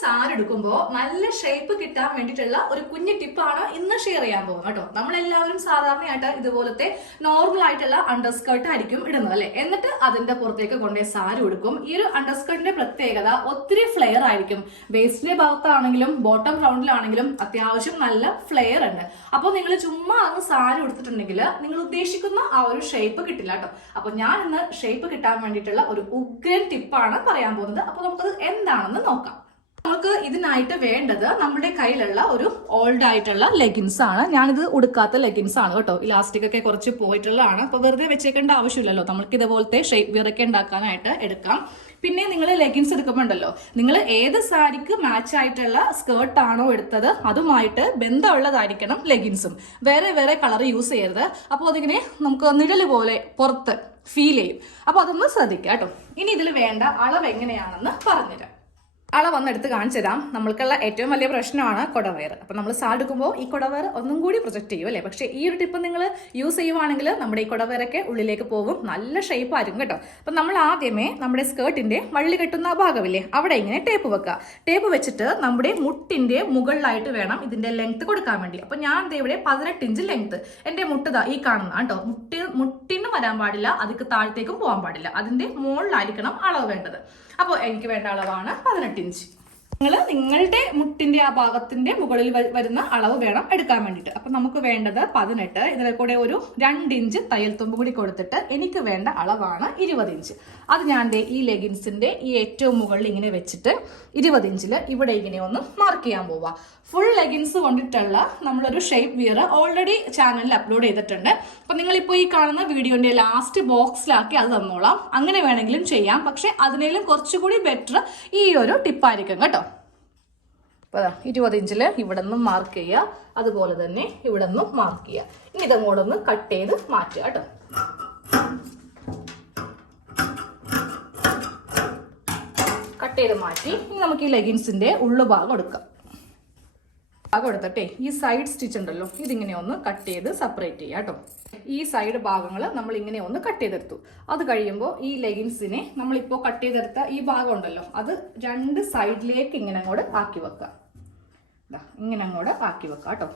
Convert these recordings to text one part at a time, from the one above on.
സാരി എടുക്കുമ്പോൾ നല്ല ഷേപ്പ് കിട്ടാൻ വേണ്ടിയിട്ടുള്ള ഒരു കുഞ്ഞു ടിപ്പാണ് ഇന്ന് ഷെയർ ചെയ്യാൻ പോകുന്നത് കേട്ടോ. നമ്മളെല്ലാവരും സാധാരണയായിട്ട് ഇതുപോലത്തെ നോർമൽ ആയിട്ടുള്ള അണ്ടർസ്കേർട്ട് ആയിരിക്കും ഇടുന്നത് അല്ലേ? എന്നിട്ട് അതിന്റെ പുറത്തേക്ക് കൊണ്ടുപോയി സാരി കൊടുക്കും ഈ ഒരു അണ്ടർസ്കേർട്ടിന്റെ പ്രത്യേകത ഒത്തിരി ഫ്ലെയർ ആയിരിക്കും. വേസ്റ്റിന്റെ ഭാഗത്താണെങ്കിലും ബോട്ടം റൗണ്ടിലാണെങ്കിലും അത്യാവശ്യം നല്ല ഫ്ലെയർ ഉണ്ട്. അപ്പോൾ നിങ്ങൾ ചുമ്മാ അങ്ങ് സാരി എടുത്തിട്ടുണ്ടെങ്കിൽ നിങ്ങൾ ഉദ്ദേശിക്കുന്ന ആ ഒരു ഷേപ്പ് കിട്ടില്ല കേട്ടോ. അപ്പോൾ ഞാൻ ഇന്ന് ഷേപ്പ് കിട്ടാൻ വേണ്ടിയിട്ടുള്ള ഒരു ഉഗ്രൻ ടിപ്പാണ് പറയാൻ പോകുന്നത്. അപ്പോൾ നമുക്കത് എന്താണെന്ന് നോക്കാം. നമുക്ക് ഇതിനായിട്ട് വേണ്ടത് നമ്മുടെ കയ്യിലുള്ള ഒരു ഓൾഡ് ആയിട്ടുള്ള ലെഗിൻസ് ആണ്. ഞാനിത് ഉടുക്കാത്ത ലെഗിൻസ് ആണ് കേട്ടോ. ഇലാസ്റ്റിക് ഒക്കെ കുറച്ച് പോയിട്ടുള്ളതാണ്. അപ്പൊ വെറുതെ വെച്ചേക്കേണ്ട ആവശ്യമില്ലല്ലോ. നമുക്ക് ഇതുപോലത്തെ ഷേപ്പ് വിറക്കെ ഉണ്ടാക്കാനായിട്ട് എടുക്കാം. പിന്നെ നിങ്ങൾ ലെഗിൻസ് എടുക്കുമ്പോണ്ടല്ലോ നിങ്ങൾ ഏത് സാരിക്ക് മാച്ച് ആയിട്ടുള്ള സ്കേർട്ട് ആണോ എടുത്തത് അതുമായിട്ട് ബന്ധമുള്ളതായിരിക്കണം ലെഗിൻസും വേറെ വേറെ കളർ യൂസ് ചെയ്യരുത്. അപ്പോൾ അതിങ്ങനെ നമുക്ക് നിഴൽ പോലെ പുറത്ത് ഫീൽ ചെയ്യും. അപ്പോൾ അതൊന്ന് ശ്രദ്ധിക്കാം കേട്ടോ. ഇനി ഇതിൽ വേണ്ട അളവ് എങ്ങനെയാണെന്ന് പറഞ്ഞുതരാം. അളവൊന്ന് വന്നെടുത്ത് കാണിച്ചു തരാം. നമ്മൾക്കുള്ള ഏറ്റവും വലിയ പ്രശ്നമാണ് കുടവയർ. അപ്പം നമ്മൾ സാ എടുക്കുമ്പോൾ ഈ കുടവയർ ഒന്നും കൂടി പ്രൊജക്റ്റ് ചെയ്യും അല്ലേ? പക്ഷേ ഈ ഒരു ടിപ്പ് നിങ്ങൾ യൂസ് ചെയ്യുവാണെങ്കിൽ നമ്മുടെ ഈ കുടവയറൊക്കെ ഉള്ളിലേക്ക് പോകും. നല്ല ഷേപ്പ് ആയിരിക്കും കേട്ടോ. അപ്പം നമ്മൾ ആദ്യമേ നമ്മുടെ സ്കേർട്ടിന്റെ വള്ളി കെട്ടുന്ന ഭാഗമില്ലേ? അവിടെ ഇങ്ങനെ ടേപ്പ് വെക്കുക. ടേപ്പ് വെച്ചിട്ട് നമ്മുടെ മുട്ടിന്റെ മുകളിലായിട്ട് വേണം ഇതിന്റെ ലെങ്ത് കൊടുക്കാൻ വേണ്ടി. അപ്പം ഞാൻ ഇവിടെ പതിനെട്ട് ഇഞ്ച് ലെങ്ത് എന്റെ മുട്ടതാ ഈ കാണുന്ന കേട്ടോ. മുട്ടി മുട്ടിന് വരാൻ പാടില്ല. അതിക്ക് താഴത്തേക്കും പോകാൻ പാടില്ല. അതിന്റെ മുകളിലായിരിക്കണം അളവ് വേണ്ടത്. അപ്പോൾ എനിക്ക് വേണ്ട അളവാണ് പതിനെട്ട് ഇഞ്ച്. നിങ്ങൾ നിങ്ങളുടെ മുട്ടിന്റെ ആ ഭാഗത്തിന്റെ മുകളിൽ വരുന്ന അളവ് വേണം എടുക്കാൻ വേണ്ടിയിട്ട്. അപ്പൊ നമുക്ക് വേണ്ടത് പതിനെട്ട് ഇതിൽ കൂടെ ഒരു രണ്ട് ഇഞ്ച് തയ്യൽ തുമ്പ് കൂടി കൊടുത്തിട്ട് എനിക്ക് വേണ്ട അളവാണ് ഇരുപത് ഇഞ്ച്. അത് ഞാൻ ഈ ലെഗിൻസിന്റെ ഈ ഏറ്റവും മുകളിൽ ഇങ്ങനെ വെച്ചിട്ട് ഇരുപത് ഇഞ്ചിൽ ഇവിടെ ഇങ്ങനെ ഒന്ന് മാർക്ക് ചെയ്യാൻ പോവാ. ഫുൾ ലെഗിൻസ് കൊണ്ടിട്ടുള്ള നമ്മളൊരു ഷേപ്പ് വിയർ ഓൾറെഡി ചാനലിൽ അപ്ലോഡ് ചെയ്തിട്ടുണ്ട്. അപ്പൊ നിങ്ങളിപ്പോൾ ഈ കാണുന്ന വീഡിയോന്റെ ലാസ്റ്റ് ബോക്സിലാക്കി അത് തന്നോളാം. അങ്ങനെ വേണമെങ്കിലും ചെയ്യാം. പക്ഷെ അതിനേലും കുറച്ചുകൂടി ബെറ്റർ ഈ ഒരു ടിപ്പായിരിക്കും കേട്ടോ. അപ്പോൾ ഇരുപത് ഇഞ്ചിൽ ഇവിടെ നിന്നും മാർക്ക് ചെയ്യുക. അതുപോലെ തന്നെ ഇവിടെ നിന്നും മാർക്ക് ചെയ്യുക. ഇനി ഇതങ്ങോട്ടൊന്ന് കട്ട് ചെയ്ത് മാറ്റുക കേട്ടോ. കട്ട് ചെയ്ത് മാറ്റി ഇനി നമുക്ക് ഈ ലെഗിൻസിന്റെ ഉള്ളുഭാഗം എടുക്കാം. ഭാഗം എടുത്തിട്ടെ ഈ സൈഡ് സ്റ്റിച്ച് ഉണ്ടല്ലോ ഇതിങ്ങനെ ഒന്ന് കട്ട് ചെയ്ത് സെപ്പറേറ്റ് ചെയ്യാം കേട്ടോ. ഈ സൈഡ് ഭാഗങ്ങൾ നമ്മൾ ഇങ്ങനെ ഒന്ന് കട്ട് ചെയ്തെടുത്തു. അത് കഴിയുമ്പോൾ ഈ ലെഗിൻസിനെ നമ്മളിപ്പോൾ കട്ട് ചെയ്തെടുത്ത ഈ ഭാഗം ഉണ്ടല്ലോ അത് രണ്ട് സൈഡിലേക്ക് ഇങ്ങനെ അങ്ങോട്ട് ആക്കി വെക്കുക. ഇങ്ങനെ അങ്ങോട്ട് ആക്കി വെക്കുക കേട്ടോ.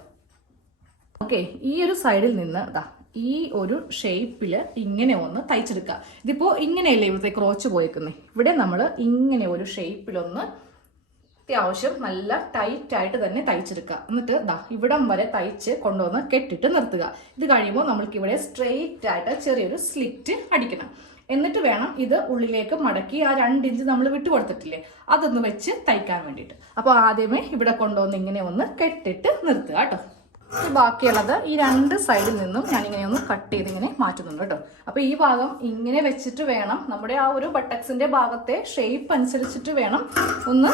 ഓക്കെ ഈ ഒരു സൈഡിൽ നിന്ന് ഇതാ ഈ ഒരു ഷേപ്പിൽ ഇങ്ങനെ ഒന്ന് തയ്ച്ചെടുക്കുക. ഇതിപ്പോൾ ഇങ്ങനെയല്ലേ ഇവിടുത്തെ ക്രോച്ച് പോയേക്കുന്നത് ഇവിടെ നമ്മൾ ഇങ്ങനെ ഒരു ഷേപ്പിലൊന്ന് അത്യാവശ്യം നല്ല ടൈറ്റ് ആയിട്ട് തന്നെ തയ്ച്ചെടുക്കുക. എന്നിട്ട് ദാ ഇവിടം വരെ തയ്ച്ച് കൊണ്ടുവന്ന് കെട്ടിട്ട് നിർത്തുക. ഇത് കഴിയുമ്പോൾ നമ്മൾക്ക് ഇവിടെ സ്ട്രെയിറ്റ് ആയിട്ട് ചെറിയൊരു സ്ലിറ്റ് അടിക്കണം. എന്നിട്ട് വേണം ഇത് ഉള്ളിലേക്ക് മടക്കി ആ രണ്ട് ഇഞ്ച് നമ്മൾ വിട്ടു കൊടുത്തിട്ടില്ലേ അതൊന്ന് വെച്ച് തയ്ക്കാൻ വേണ്ടിയിട്ട്. അപ്പോൾ ആദ്യമേ ഇവിടെ കൊണ്ടുവന്ന് ഇങ്ങനെ ഒന്ന് കെട്ടിട്ട് നിർത്തുക കേട്ടോ. ബാക്കിയുള്ളത് ഈ രണ്ട് സൈഡിൽ നിന്നും ഞാനിങ്ങനെ ഒന്ന് കട്ട് ചെയ്ത് ഇങ്ങനെ മാറ്റുന്നുണ്ട് കേട്ടോ. അപ്പോൾ ഈ ഭാഗം ഇങ്ങനെ വെച്ചിട്ട് വേണം നമ്മുടെ ആ ഒരു ബട്ടക്സിന്റെ ഭാഗത്തെ ഷേപ്പ് അനുസരിച്ചിട്ട് വേണം ഒന്ന്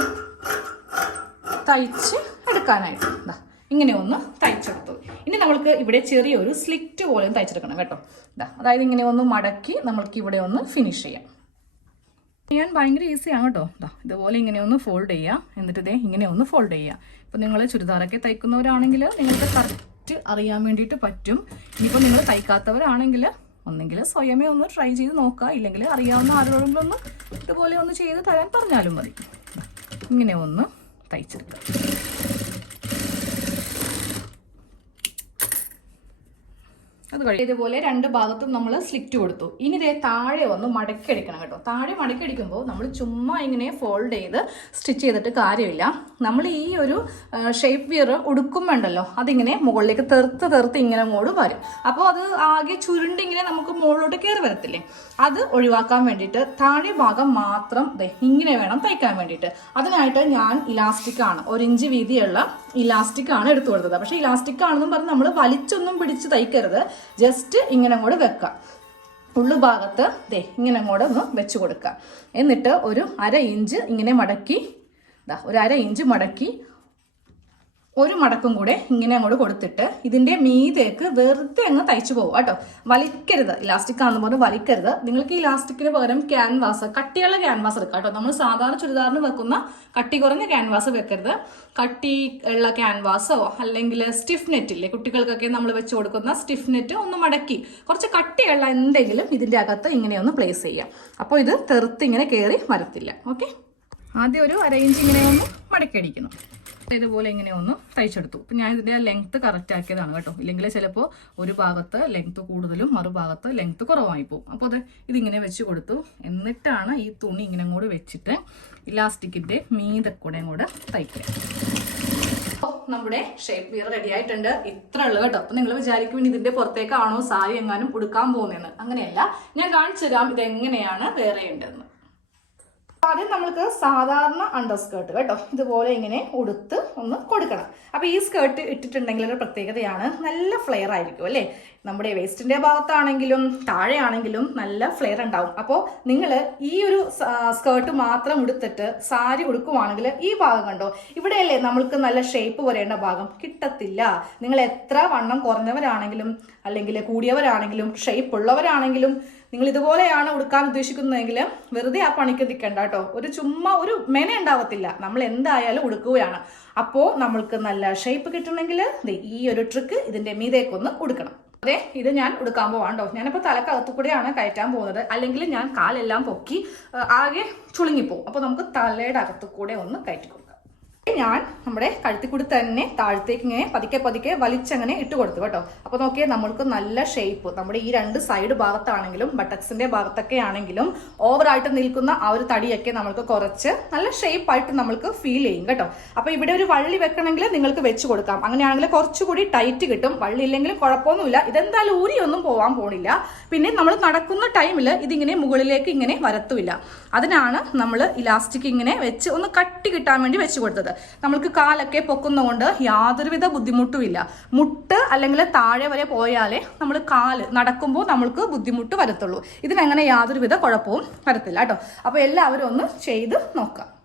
തയ്ച്ച് എടുക്കാനായിട്ട്. ഇങ്ങനെ ഒന്ന് തയ്ച്ചെടുത്തു. ഇനി നമ്മൾക്ക് ഇവിടെ ചെറിയൊരു സ്ലിറ്റ് പോലെ തയ്ച്ചെടുക്കണം കേട്ടോ. അതായത് ഇങ്ങനെ ഒന്ന് മടക്കി നമ്മൾക്ക് ഇവിടെ ഒന്ന് ഫിനിഷ് ചെയ്യാം. ചെയ്യാൻ ഭയങ്കര ഈസിയാണ് കേട്ടോ ദാ ഇതുപോലെ ഇങ്ങനെ ഒന്ന് ഫോൾഡ് ചെയ്യുക എന്നിട്ട് ഇതേ ഇങ്ങനെ ഒന്ന് ഫോൾഡ് ചെയ്യുക ഇപ്പം നിങ്ങൾ ചുരിദാറൊക്കെ തയ്ക്കുന്നവരാണെങ്കിൽ നിങ്ങൾക്ക് കറക്റ്റ് അറിയാൻ വേണ്ടിയിട്ട് പറ്റും. ഇനിയിപ്പോൾ നിങ്ങൾ തയ്ക്കാത്തവരാണെങ്കിൽ ഒന്നെങ്കിൽ സ്വയമേ ഒന്ന് ട്രൈ ചെയ്ത് നോക്കുക ഇല്ലെങ്കിൽ അറിയാവുന്ന ആരോടെങ്കിലും ഒന്ന് ഇതുപോലെ ഒന്ന് ചെയ്ത് തരാൻ പറഞ്ഞാലും മതി. ഇങ്ങനെ ഒന്ന് തയ്ച്ചെടുക്കുക അത് ഇതുപോലെ രണ്ട് ഭാഗത്തും നമ്മൾ സ്ലിറ്റ് കൊടുത്തു. ഇനി ഇതേ താഴെ ഒന്ന് മടക്കി എടുക്കണം കേട്ടോ. താഴെ മടക്കി അടിക്കുമ്പോൾ നമ്മൾ ചുമ്മാ ഇങ്ങനെ ഫോൾഡ് ചെയ്ത് സ്റ്റിച്ച് ചെയ്തിട്ട് കാര്യമില്ല. നമ്മൾ ഈ ഒരു ഷേപ്പ് വിയർ ഉടുക്കുമ്പോണ്ടല്ലോ അതിങ്ങനെ മുകളിലേക്ക് തെർത്ത് തെർത്ത് ഇങ്ങനെ അങ്ങോട്ട് വരും. അപ്പോൾ അത് ആകെ ചുരുണ്ടിങ്ങനെ നമുക്ക് മുകളിലോട്ട് കയറി വരത്തില്ലേ? അത് ഒഴിവാക്കാൻ വേണ്ടിയിട്ട് താഴെ ഭാഗം മാത്രം ഇങ്ങനെ വേണം തയ്ക്കാൻ വേണ്ടിയിട്ട്. അതിനായിട്ട് ഞാൻ ഇലാസ്റ്റിക് ആണ് ഒരു ഇഞ്ച് വീതിയുള്ള ഇലാസ്റ്റിക് ആണ് എടുത്തു കൊടുത്തത്. പക്ഷേ ഇലാസ്റ്റിക് ആണെന്നും പറഞ്ഞ് നമ്മൾ വലിച്ചൊന്നും പിടിച്ച് തയ്ക്കരുത്. ജസ്റ്റ് ഇങ്ങനെ അങ്ങോട്ട് വെക്കുക ഉള്ളു ഭാഗത്ത് ദേ ഇങ്ങനെ അങ്ങോട്ട് ഒന്ന് വെച്ച് കൊടുക്കുക എന്നിട്ട് ഒരു അര ഇഞ്ച് ഇങ്ങനെ മടക്കി ഒരു അര ഇഞ്ച് മടക്കി ഒരു മടക്കും കൂടെ ഇങ്ങനെ അങ്ങോട്ട് കൊടുത്തിട്ട് ഇതിന്റെ മീതേക്ക് വെറുതെ അങ്ങ് തയ്ച്ചു പോകും കേട്ടോ. വലിക്കരുത്. ഇലാസ്റ്റിക് ആണെന്ന് പറഞ്ഞ് വലിക്കരുത്. നിങ്ങൾക്ക് ഈ ഇലാസ്റ്റിക്കിന് പകരം ക്യാൻവാസ് കട്ടിയുള്ള ക്യാൻവാസ് എടുക്കാം കേട്ടോ. നമ്മൾ സാധാരണ ചുരിദാറിന് വെക്കുന്ന കട്ടി കുറഞ്ഞ ക്യാൻവാസ് വെക്കരുത്. കട്ടി ഉള്ള ക്യാൻവാസോ അല്ലെങ്കിൽ സ്റ്റിഫ് നെറ്റ് ഇല്ലേ കുട്ടികൾക്കൊക്കെ നമ്മൾ വെച്ച് കൊടുക്കുന്ന സ്റ്റിഫ് നെറ്റ് ഒന്ന് മടക്കി. കുറച്ച് കട്ടിയുള്ള എന്തെങ്കിലും ഇതിന്റെ അകത്ത് ഇങ്ങനെ ഒന്ന് പ്ലേസ് ചെയ്യാം. അപ്പോൾ ഇത് തെറുത്ത് ഇങ്ങനെ കയറി വരത്തില്ല. ഓക്കെ ആദ്യം ഒരു അര ഇഞ്ച് ഇങ്ങനെ ഒന്ന് മടക്കിയടിക്കുന്നു ഇതുപോലെ ഇങ്ങനെ ഒന്ന് തയ്ച്ചെടുത്തു. അപ്പം ഞാൻ ഇതിന്റെ ലെങ്ത്ത് കറക്റ്റ് ആക്കിയതാണ് കേട്ടോ. ഇല്ലെങ്കിൽ ചിലപ്പോൾ ഒരു ഭാഗത്ത് ലെങ്ത്ത് കൂടുതലും മറുഭാഗത്ത് ലെങ്ത്ത് കുറവായി പോകും അപ്പോൾ അത് ഇതിങ്ങനെ വെച്ച് കൊടുത്തു. എന്നിട്ടാണ് ഈ തുണി ഇങ്ങനെ കൂടെ വെച്ചിട്ട് ഇലാസ്റ്റിക്കിന്റെ മീതെ കൂടെ തയ്ക്കുക. നമ്മുടെ ഷേപ്പ് വിയർ റെഡി ആയിട്ടുണ്ട്. ഇത്ര ഉള്ളു കേട്ടോ. അപ്പൊ നിങ്ങൾ വിചാരിക്കും ഇതിന്റെ പുറത്തേക്കാണോ സാരി എങ്ങാനും ഉടുക്കാൻ പോകുന്നതെന്ന്. അങ്ങനെയല്ല. ഞാൻ കാണിച്ചു തരാം ഇതെങ്ങനെയാണ് വേറെ ഉണ്ടെന്ന് ആദ്യം നമ്മൾക്ക് സാധാരണ അണ്ടർ സ്കേർട്ട് കേട്ടോ. ഇതുപോലെ ഇങ്ങനെ ഉടുത്ത് ഒന്ന് കൊടുക്കണം. അപ്പോൾ ഈ സ്കേർട്ട് ഇട്ടിട്ടുണ്ടെങ്കിൽ ഒരു പ്രത്യേകതയാണ് നല്ല ഫ്ലെയർ ആയിരിക്കും അല്ലേ? നമ്മുടെ വേസ്റ്റിന്റെ ഭാഗത്താണെങ്കിലും താഴെയാണെങ്കിലും നല്ല ഫ്ലെയർ ഉണ്ടാവും. അപ്പോൾ നിങ്ങൾ ഈ ഒരു സ്കേർട്ട് മാത്രം ഉടുത്തിട്ട് സാരി ഉടുക്കുവാണെങ്കിൽ ഈ ഭാഗം കണ്ടോ? ഇവിടെയല്ലേ നമ്മൾക്ക് നല്ല ഷേപ്പ് വരേണ്ട ഭാഗം? കിട്ടത്തില്ല. നിങ്ങൾ എത്ര വണ്ണം കുറഞ്ഞവരാണെങ്കിലും അല്ലെങ്കിൽ കൂടിയവരാണെങ്കിലും ഷേപ്പ് ഉള്ളവരാണെങ്കിലും നിങ്ങൾ ഇതുപോലെയാണ് ഉടുക്കാൻ ഉദ്ദേശിക്കുന്നതെങ്കിൽ വെറുതെ ആ പണിക്ക് നിൽക്കണ്ട കേട്ടോ. ഒരു ചുമ്മാ ഒരു മെന ഉണ്ടാവത്തില്ല. നമ്മൾ എന്തായാലും ഉടുക്കുകയാണ്. അപ്പോൾ നമ്മൾക്ക് നല്ല ഷേപ്പ് കിട്ടണമെങ്കിൽ ഈ ഒരു ട്രിക്ക് ഇതിന്റെ മീതേക്കൊന്ന് ഉടുക്കണം. അതെ ഇത് ഞാൻ ഉടുക്കാൻ പോവാണ്ടോ ഞാനിപ്പോൾ തലക്കകത്തു കൂടെയാണ് കയറ്റാൻ പോകുന്നത്. അല്ലെങ്കിൽ ഞാൻ കാലെല്ലാം പൊക്കി ആകെ ചുളുങ്ങിപ്പോവും. അപ്പോൾ നമുക്ക് തലയുടെ അകത്തു കൂടെ ഒന്ന് കയറ്റി കൊടുക്കാം ഞാൻ നമ്മുടെ കഴുത്തിക്കൂടി തന്നെ താഴത്തേക്ക് ഇങ്ങനെ പതുക്കെ പതുക്കെ വലിച്ചങ്ങനെ ഇട്ട് കൊടുത്തു കേട്ടോ. അപ്പോൾ നോക്കിയാൽ നമ്മൾക്ക് നല്ല ഷേപ്പ് നമ്മുടെ ഈ രണ്ട് സൈഡ് ഭാഗത്താണെങ്കിലും ബട്ടക്സിന്റെ ഭാഗത്തൊക്കെ ആണെങ്കിലും ഓവറായിട്ട് നിൽക്കുന്ന ആ ഒരു തടിയൊക്കെ നമ്മൾക്ക് കുറച്ച് നല്ല ഷേപ്പ് ആയിട്ട് നമ്മൾക്ക് ഫീൽ ചെയ്യും കേട്ടോ. അപ്പോൾ ഇവിടെ ഒരു വള്ളി വെക്കണമെങ്കിൽ നിങ്ങൾക്ക് വെച്ച് കൊടുക്കാം. അങ്ങനെയാണെങ്കിൽ കുറച്ചുകൂടി ടൈറ്റ് കിട്ടും. വള്ളി ഇല്ലെങ്കിലും കുഴപ്പമൊന്നുമില്ല. ഇതെന്തായാലും ഊരിയൊന്നും പോകാൻ പോണില്ല. പിന്നെ നമ്മൾ നടക്കുന്ന ടൈമിൽ ഇതിങ്ങനെ മുകളിലേക്ക് ഇങ്ങനെ വരത്തുമില്ല. അതിനാണ് നമ്മൾ ഇലാസ്റ്റിക് ഇങ്ങനെ വെച്ച് ഒന്ന് കട്ടി കിട്ടാൻ വേണ്ടി വെച്ച് കൊടുത്തത്. നമ്മൾക്ക് കാലൊക്കെ പൊക്കുന്നതുകൊണ്ട് യാതൊരുവിധ ബുദ്ധിമുട്ടുമില്ല. മുട്ട് അല്ലെങ്കിൽ താഴെ വരെ പോയാലേ നമ്മൾ കാൽ നടക്കുമ്പോൾ നമ്മൾക്ക് ബുദ്ധിമുട്ട് വരത്തുള്ളൂ. ഇതിനങ്ങനെ യാതൊരുവിധ കുഴപ്പവും വരത്തില്ല കേട്ടോ. അപ്പോൾ എല്ലാവരും ഒന്ന് ചെയ്ത് നോക്കാം.